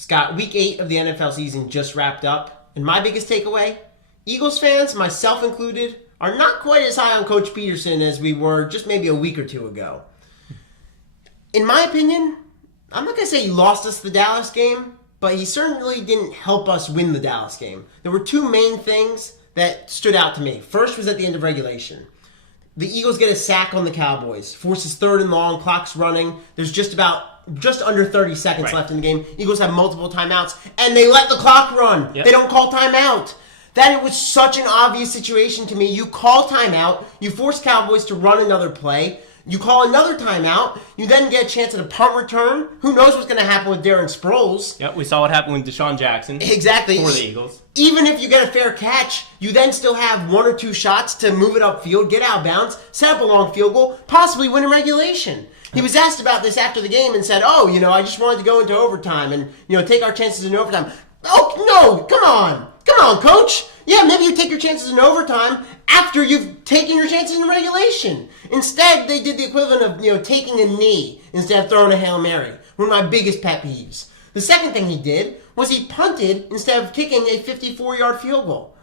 Scott, week 8 of the NFL season just wrapped up, and my biggest takeaway, Eagles fans, myself included, are not quite as high on Coach Peterson as we were just maybe a week or two ago. In my opinion, I'm not going to say he lost us the Dallas game, but he certainly didn't help us win the Dallas game. There were two main things that stood out to me. First was at the end of regulation. The Eagles get a sack on the Cowboys, forces 3rd and long, clock's running. There's just under 30 seconds left in the game. Eagles have multiple timeouts, and they let the clock run. Yep. They don't call timeout. That it was such an obvious situation to me. You call timeout, you force Cowboys to run another play, you call another timeout, you then get a chance at a punt return. Who knows what's going to happen with Darren Sproles? Yep, we saw what happened with Deshaun Jackson. Exactly. For the Eagles. Even if you get a fair catch, you then still have 1 or 2 shots to move it upfield, get out of bounds, set up a long field goal, possibly win in regulation. He was asked about this after the game and said, I just wanted to go into overtime and, take our chances in overtime. Oh, no, come on. Come on, coach. Yeah, maybe you take your chances in overtime after you've taken your chances in regulation. Instead, they did the equivalent of, taking a knee instead of throwing a Hail Mary. One of my biggest pet peeves. The second thing he did was he punted instead of kicking a 54-yard field goal.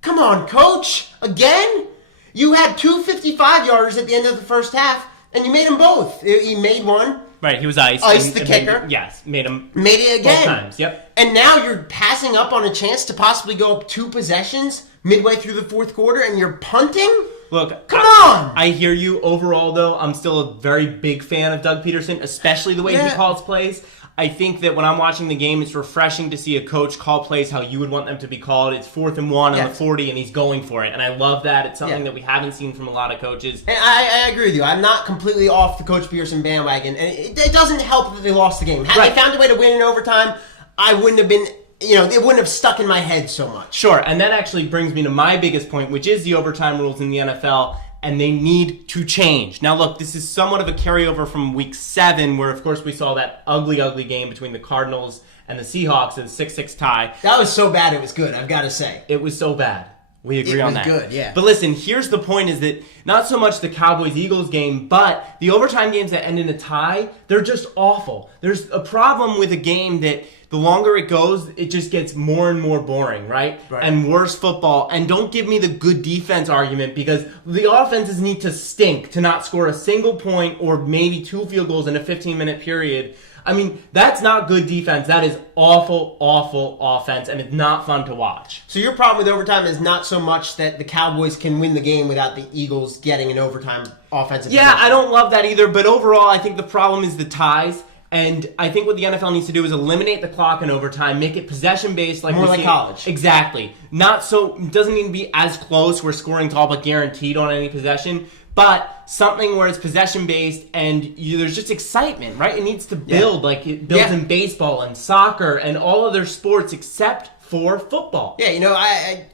Come on, coach. Again? You had 2 55-yarders at the end of the first half, and you made them both. He made one. Right, he was iced. Iced the kicker. Made him. Made it again. Both times, yep. And now you're passing up on a chance to possibly go up 2 possessions midway through the fourth quarter, and you're punting? Look, come on! I hear you. Overall, though, I'm still a very big fan of Doug Peterson, especially the way he calls plays. I think that when I'm watching the game, it's refreshing to see a coach call plays how you would want them to be called. It's 4th and 1 on the 40, and he's going for it. And I love that. It's something that we haven't seen from a lot of coaches. And I agree with you. I'm not completely off the Coach Peterson bandwagon. And it doesn't help that they lost the game. Had they found a way to win in overtime, I wouldn't have been... it wouldn't have stuck in my head so much. Sure, and that actually brings me to my biggest point, which is the overtime rules in the NFL, and they need to change. Now, look, this is somewhat of a carryover from Week 7, where, of course, we saw that ugly, ugly game between the Cardinals and the Seahawks in a 6-6 tie. That was so bad it was good, I've got to say. It was so bad. We agree on that. It was good, yeah. But listen, here's the point is that not so much the Cowboys-Eagles game, but the overtime games that end in a tie, they're just awful. There's a problem with a game that the longer it goes, it just gets more and more boring, right? And worse football. And don't give me the good defense argument because the offenses need to stink to not score a single point or maybe 2 field goals in a 15-minute period. I mean, that's not good defense. That is awful, awful offense, and it's not fun to watch. So your problem with overtime is not so much that the Cowboys can win the game without the Eagles getting an overtime offensive possession. I don't love that either, but overall, I think the problem is the ties. And I think what the NFL needs to do is eliminate the clock in overtime, make it possession-based. More like college. Exactly. Not so, it doesn't need to be as close where scoring's all but guaranteed on any possession, but something where it's possession-based and there's just excitement, right? It needs to build like it builds in baseball and soccer and all other sports except for football. Yeah,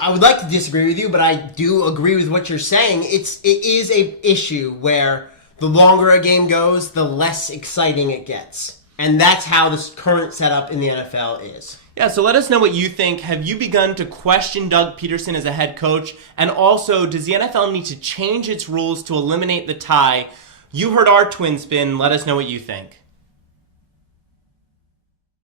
I would like to disagree with you, but I do agree with what you're saying. It is a issue where the longer a game goes, the less exciting it gets. And that's how this current setup in the NFL is. Yeah, so let us know what you think. Have you begun to question Doug Peterson as a head coach? And also, does the NFL need to change its rules to eliminate the tie? You heard our twin spin. Let us know what you think.